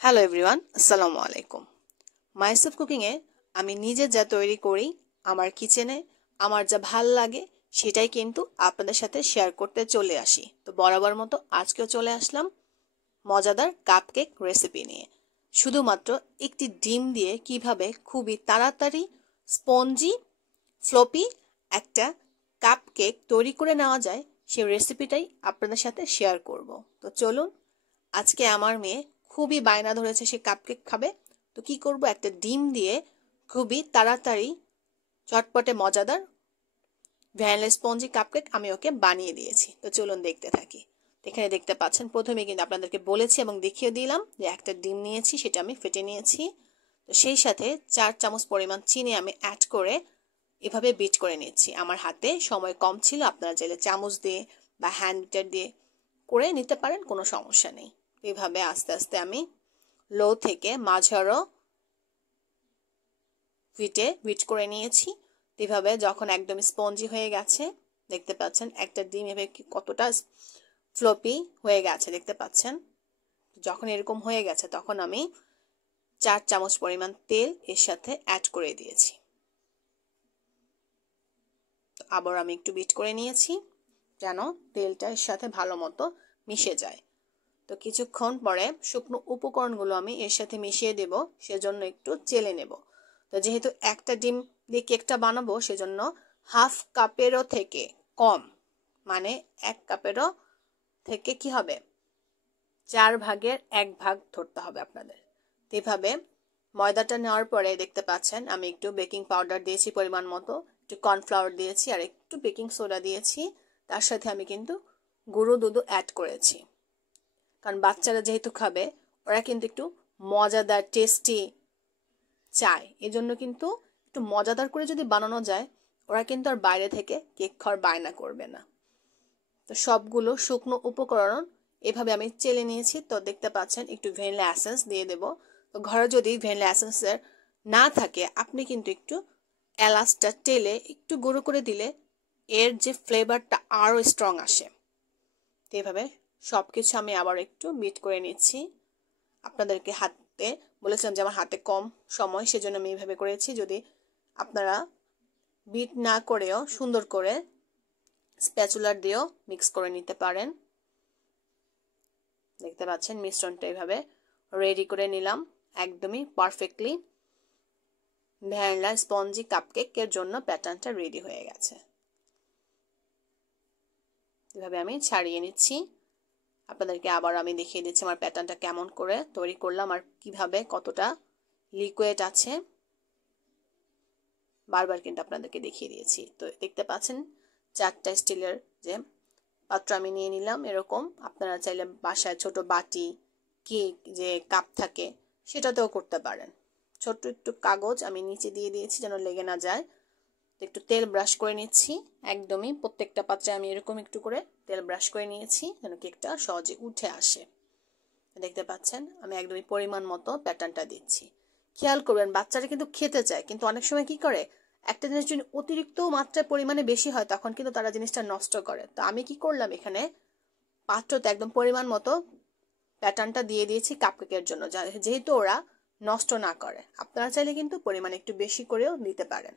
Hello everyone, আসসালামু আলাইকুম। Myself কুকিংয়ে আমি নিজে যা তৈরি করি আমার কিচেনে আমার যা ভাল লাগে সেটাই কিন্তু আপনাদের সাথে শেয়ার করতে চলে আসি। তো বরাবর মতো আজকেও চলে আসলাম মজাদার কাপকেক রেসিপি নিয়ে। শুধুমাত্র একটি ডিম দিয়ে কিভাবে খুবই তাড়াতাড়ি স্পঞ্জি ফ্লপি একটা কাপকেক তৈরি করে নেওয়া যায় সেই রেসিপিটাই আপনাদের সাথে শেয়ার করব। তো চলুন, আজকে আমার মেয়ে খুবই বায়না ধরেছে সে কাপকেক খাবে। তো কি করব, একটা ডিম দিয়ে খুবই তাড়াতাড়ি চটপটে মজাদার ভ্যানিলা স্পঞ্জি কাপকেক আমি ওকে বানিয়ে দিয়েছি। তো চলুন দেখতে থাকি। এখানে দেখতে পাচ্ছেন প্রথমে কিন্তু আপনাদেরকে বলেছি এবং দেখিয়ে দিলাম যে একটা ডিম নিয়েছি, সেটা আমি ফেটে নিয়েছি। তো সেই সাথে 4 চামচ পরিমাণ চিনি আমি অ্যাড করে এভাবে বিট করে নিচ্ছি। আমার হাতে সময় কম ছিল, আপনারা চাইলে চামচ দিয়ে বা হ্যান্ড বিটার দিয়ে করে নিতে পারেন, কোনো সমস্যা নেই। এভাবে আস্তে আস্তে আমি লো থেকে মাঝারো হিটে বিট করে নিয়েছি। এভাবে যখন একদম স্পঞ্জি হয়ে গেছে, দেখতে পাচ্ছেন একটা ডিম এভাবে কতটা ফ্লপি হয়ে গেছে দেখতে পাচ্ছেন। যখন এরকম হয়ে গেছে তখন আমি 4 চামচ পরিমাণ তেল এর সাথে অ্যাড করে দিয়েছি। আবার আমি একটু বিট করে নিয়েছি যেন তেলটা এর সাথে ভালো মতো মিশে যায়। তো কিছুক্ষণ পরে শুকনো উপকরণগুলো আমি এর সাথে মিশিয়ে দেব, সেজন্য একটু চেলে নেব। তো যেহেতু একটা ডিম দিয়ে কেকটা বানাবো সেজন্য হাফ কাপেরও থেকে কম, মানে 1 কাপেরও থেকে কি হবে 4 ভাগের 1 ভাগ ধরতে হবে আপনাদের। এভাবে ময়দাটা নেওয়ার পরে দেখতে পাচ্ছেন আমি একটু বেকিং পাউডার দিয়েছি পরিমাণ মতো, একটু কর্নফ্লাওয়ার দিয়েছি আর একটু বেকিং সোডা দিয়েছি। তার সাথে আমি কিন্তু গুঁড়ো দুধও অ্যাড করেছি, কারণ বাচ্চারা যেহেতু খাবে ওরা কিন্তু একটু মজাদার টেস্টি চায়। এজন্য কিন্তু একটু মজাদার করে যদি বানানো যায় ওরা কিন্তু আর বাইরে থেকে কেক খাওয়ার বায়না করবে না। তো সবগুলো শুকনো উপকরণ এভাবে আমি চেলে নিয়েছি। তো দেখতে পাচ্ছেন একটু ভ্যানিলা এসেন্স দিয়ে দেব। তো ঘরে যদি ভ্যানিলা এসেন্সের না থাকে আপনি কিন্তু একটু এলাচটা টেলে একটু গুঁড়ো করে দিলে এর যে ফ্লেভারটা আরও স্ট্রং আসে। তো এভাবে সবকিছু আমি আবার একটু বিট করে নিচ্ছি। আপনাদেরকে হাতে বলেছিলাম যে আমার হাতে কম সময়, সেজন্য আমি এইভাবে করেছি। যদি আপনারা বিট না করেও সুন্দর করে স্প্যাচুলার দিয়েও মিক্স করে নিতে পারেন। দেখতে পাচ্ছেন মিশ্রণটা এইভাবে রেডি করে নিলাম, একদমই পারফেক্টলি ভ্যানিলা স্পঞ্জি কাপকেকের জন্য প্যাটার্নটা রেডি হয়ে গেছে। এভাবে আমি ছাড়িয়ে নিচ্ছি। আপনাদেরকে আবার আমি দেখিয়ে দিচ্ছি আমার প্যাটার্নটা কেমন করে তৈরি করলাম আর কিভাবে কতটা লিকুইড আছে, বারবার কিন্তু আপনাদেরকে দেখিয়ে দিয়েছি। তো দেখতে পাচ্ছেন 4টা স্টিলের যে পাত্র আমি নিয়ে নিলাম এরকম। আপনারা চাইলে বাসায় ছোট বাটি কেক যে কাপ থাকে সেটাতেও করতে পারেন। ছোট্ট একটু কাগজ আমি নিচে দিয়ে দিয়েছি যেন লেগে না যায়। একটু তেল ব্রাশ করে নিচ্ছি, একদমই প্রত্যেকটা পাত্রে আমি এরকম একটু করে তেল ব্রাশ করে নিয়েছি যেন কেকটা সহজে উঠে আসে। দেখতে পাচ্ছেন আমি একদমই পরিমাণ মতো প্যাটার্নটা দিচ্ছি। খেয়াল করবেন বাচ্চারা কিন্তু খেতে চায়, কিন্তু অনেক সময় কি করে একটা জিনিস যদি অতিরিক্ত মাত্রায় পরিমাণে বেশি হয় তখন কিন্তু তারা জিনিসটা নষ্ট করে। তো আমি কি করলাম, এখানে পাত্রতে একদম পরিমাণ মতো প্যাটার্নটা দিয়ে দিয়েছি কাপকেকের জন্য, যেহেতু ওরা নষ্ট না করে। আপনারা চাইলে কিন্তু পরিমাণ একটু বেশি করেও দিতে পারেন।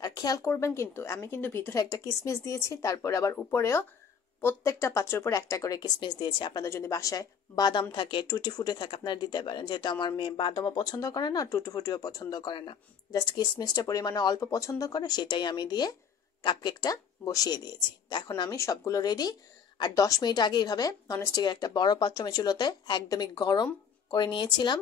আর খেয়াল করবেন কিন্তু আমি কিন্তু ভিতরে একটা কিসমিস দিয়েছি, তারপর আবার উপরেও প্রত্যেকটা পাত্রের উপর একটা করে কিসমিস দিয়েছি। আপনাদের যদি বাসায় বাদাম থাকে টুটি ফুটি থাকে আপনারা দিতে পারেন, যেহেতু আমার মেয়ে বাদামও পছন্দ করে না টুটি ফুটিও পছন্দ করে না, জাস্ট কিসমিসটা পরিমাণে অল্প পছন্দ করে, সেটাই আমি দিয়ে কাপকেকটা বসিয়ে দিয়েছি। তো এখন আমি সবগুলো রেডি। আর 10 মিনিট আগে এইভাবে ননস্টিকের একটা বড় পাত্র আমি চুলোতে একদমই গরম করে নিয়েছিলাম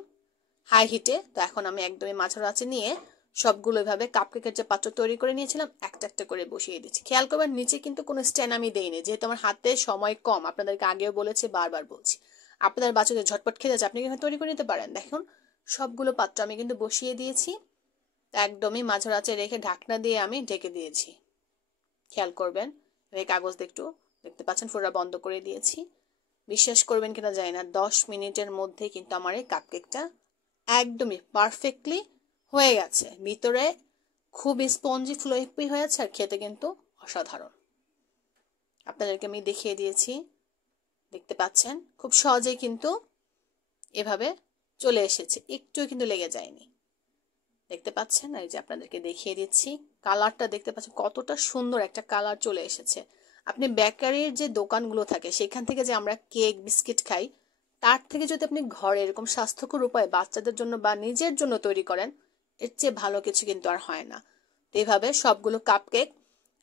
হাই হিটে। তো এখন আমি একদমই মাঝার আঁচে নিয়ে সবগুলো এভাবে কাপকেকের যে পাত্র তৈরি করে নিয়েছিলাম একটা একটা করে বসিয়ে দিচ্ছি। খেয়াল করবেন নিচে কিন্তু কোনো স্ট্যান্ড আমি দেইনি, যেহেতু আমার হাতে সময় কম। আপনাদেরকে আগেও বলেছি, বারবার বলছি, আপনাদের বাচ্চাদের ঝটপট খেতে যাচ্ছে আপনি কিন্তু তৈরি করে নিতে পারেন। দেখুন সবগুলো পাত্র আমি কিন্তু বসিয়ে দিয়েছি, একদমই মাঝার আঁচে রেখে ঢাকনা দিয়ে আমি ঢেকে দিয়েছি। খেয়াল করবেন এই কাগজ একটু দেখতে পাচ্ছেন ফোড়া বন্ধ করে দিয়েছি। বিশ্বাস করবেন কিনা জানি না 10 মিনিটের মধ্যে কিন্তু আমার এই কাপকেকটা একদমই পারফেক্টলি হয়ে গেছে। ভিতরে খুব স্পঞ্জি ফ্লপি হয়েছে আর খেতে কিন্তু অসাধারণ। আপনাদেরকে আমি দেখিয়ে দিয়েছি, দেখতে পাচ্ছেন খুব সহজেই কিন্তু এভাবে চলে এসেছে, একটুও কিন্তু লেগে যায়নি। দেখতে পাচ্ছেন, এই যে আপনাদেরকে দেখিয়ে দিচ্ছি, কালারটা দেখতে পাচ্ছেন কতটা সুন্দর একটা কালার চলে এসেছে। আপনি বেকারির যে দোকানগুলো থাকে সেখান থেকে যে আমরা কেক বিস্কিট খাই, তার থেকে যদি আপনি ঘরে এরকম স্বাস্থ্যকর উপায়ে বাচ্চাদের জন্য বা নিজের জন্য তৈরি করেন, এর চেয়ে ভালো কিছু কিন্তু আর হয় না। তো এইভাবে সবগুলো কাপ কেক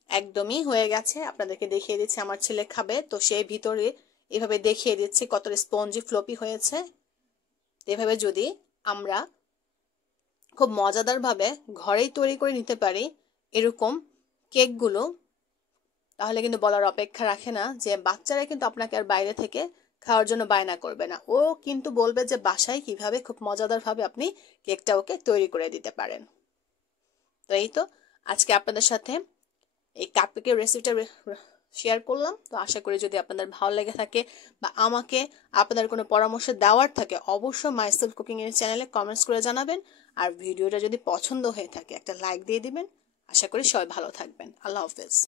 একদমই হয়ে গেছে, আপনাদেরকে দেখিয়ে দিচ্ছি। আমার ছেলে খাবে, তো সেই ভিতরে এভাবে দেখিয়ে দিচ্ছি কতটা স্পঞ্জি ফ্লপি হয়েছে। এভাবে যদি আমরা খুব মজাদার ভাবে ঘরেই তৈরি করে নিতে পারি এরকম কেকগুলো, তাহলে কিন্তু বলার অপেক্ষা রাখে না যে বাচ্চারা কিন্তু আপনাকে আর বাইরে থেকে খাওয়ার জন্য বায়না করবে না, ও কিন্তু বলবে যে বাসায় কিভাবে খুব মজাদার ভাবে আপনি কেকটা ওকে তৈরি করে দিতে পারেন। তো এই তো আজকে আপনাদের সাথে এই কাপকেকের রেসিপিটা শেয়ার করলাম। তো আশা করি যদি আপনাদের ভালো লেগে থাকে বা আমাকে আপনাদের কোনো পরামর্শ দেওয়ার থাকে, অবশ্যই মাইসেলফ কুকিং এর চ্যানেলে কমেন্টস করে জানাবেন। আর ভিডিওটা যদি পছন্দ হয়ে থাকে একটা লাইক দিয়ে দিবেন। আশা করি সবাই ভালো থাকবেন। আল্লাহ হাফেজ।